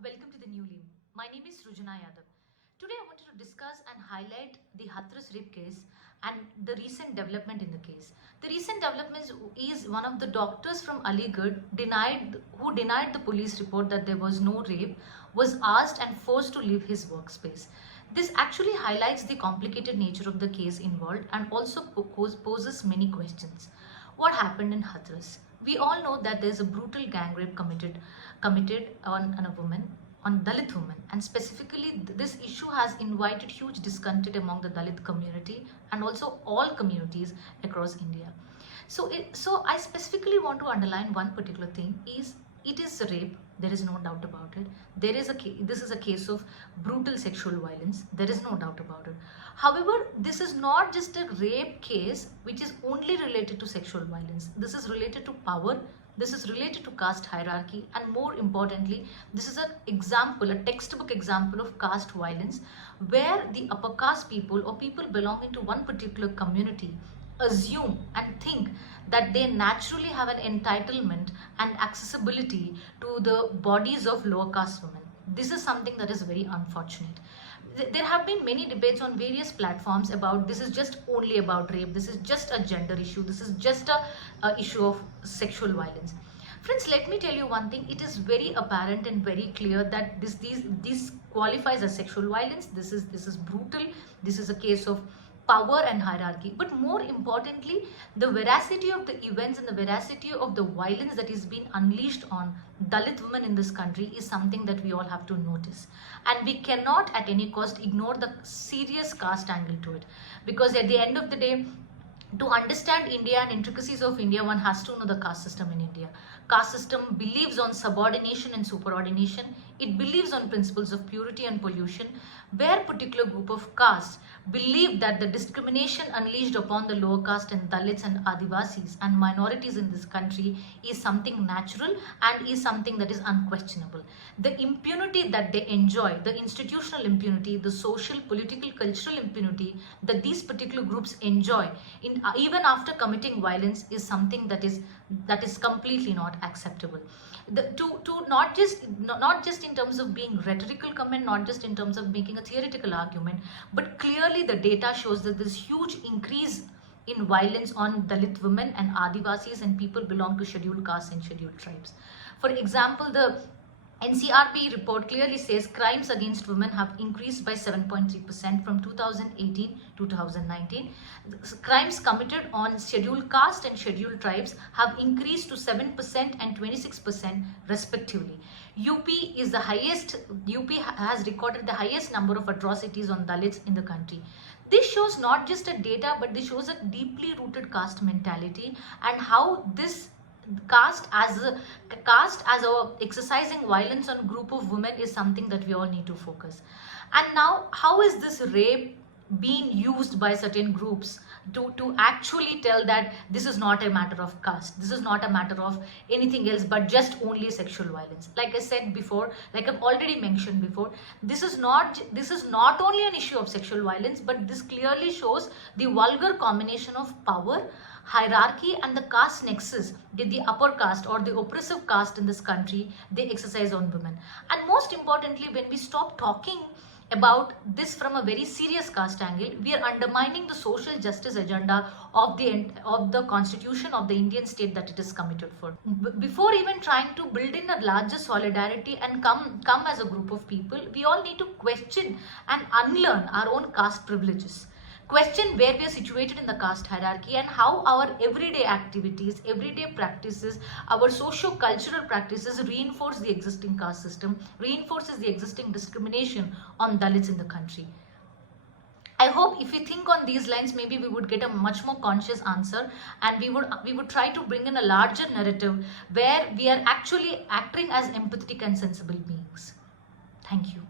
Welcome to the new Leam. My name is Srujana Yadav. Today I wanted to discuss and highlight the Hathras rape case and the recent development in the case. The recent development is one of the doctors from Aligarh who denied the police report that there was no rape, was asked and forced to leave his workspace. This actually highlights the complicated nature of the case involved and also poses many questions. What happened in Hathras? We all know that there is a brutal gang rape committed on a woman, on Dalit women, and specifically this issue has invited huge discontent among the Dalit community and also all communities across India. So I specifically want to underline one particular thing: is it is rape. There is no doubt about it. This is a case of brutal sexual violence. There is no doubt about it. However, this is not just a rape case which is only related to sexual violence. This is related to power. This is related to caste hierarchy, and more importantly, this is an example, a textbook example of caste violence, where the upper caste people or people belonging to one particular community assume and think that they naturally have an entitlement and accessibility to the bodies of lower caste women. This is something that is very unfortunate. There have been many debates on various platforms about this is just only about rape, this is just a gender issue, this is just a issue of sexual violence. Friends, let me tell you one thing. It is very apparent and very clear that this qualifies as sexual violence. This is brutal. This is a case of power and hierarchy. But more importantly, the veracity of the events and the veracity of the violence that is being unleashed on Dalit women in this country is something that we all have to notice. And we cannot at any cost ignore the serious caste angle to it. Because at the end of the day, to understand India and intricacies of India, one has to know the caste system in India. Caste system believes on subordination and superordination. It believes on principles of purity and pollution, where particular group of castes believe that the discrimination unleashed upon the lower caste and Dalits and Adivasis and minorities in this country is something natural and is something that is unquestionable. The impunity that they enjoy, the institutional impunity, the social, political, cultural impunity that these particular groups enjoy even after committing violence is something that is completely not acceptable. Not just in terms of being rhetorical comment, not just in terms of making a theoretical argument, but clearly the data shows that this huge increase in violence on Dalit women and Adivasis and people belong to scheduled castes and scheduled tribes. For example, the NCRB report clearly says crimes against women have increased by 7.3% from 2018 to 2019. Crimes committed on scheduled caste and scheduled tribes have increased to 7% and 26% respectively. UP has recorded the highest number of atrocities on Dalits in the country. This shows not just a data, but this shows a deeply rooted caste mentality and how this caste as a exercising violence on group of women is something that we all need to focus. And now, how is this rape being used by certain groups to actually tell that this is not a matter of caste, this is not a matter of anything else but just only sexual violence? Like I said before, like I've already mentioned before, this is not only an issue of sexual violence, but this clearly shows the vulgar combination of power, hierarchy and the caste nexus that the upper caste or the oppressive caste in this country they exercise on women. And most importantly, when we stop talking about this from a very serious caste angle, we are undermining the social justice agenda of the constitution of the Indian state that it is committed for. Before even trying to build in a larger solidarity and come as a group of people, we all need to question and unlearn our own caste privileges. Question where we are situated in the caste hierarchy and how our everyday activities, everyday practices, our socio-cultural practices reinforce the existing caste system, reinforces the existing discrimination on Dalits in the country. I hope if we think on these lines, maybe we would get a much more conscious answer, and we would try to bring in a larger narrative where we are actually acting as empathetic and sensible beings. Thank you.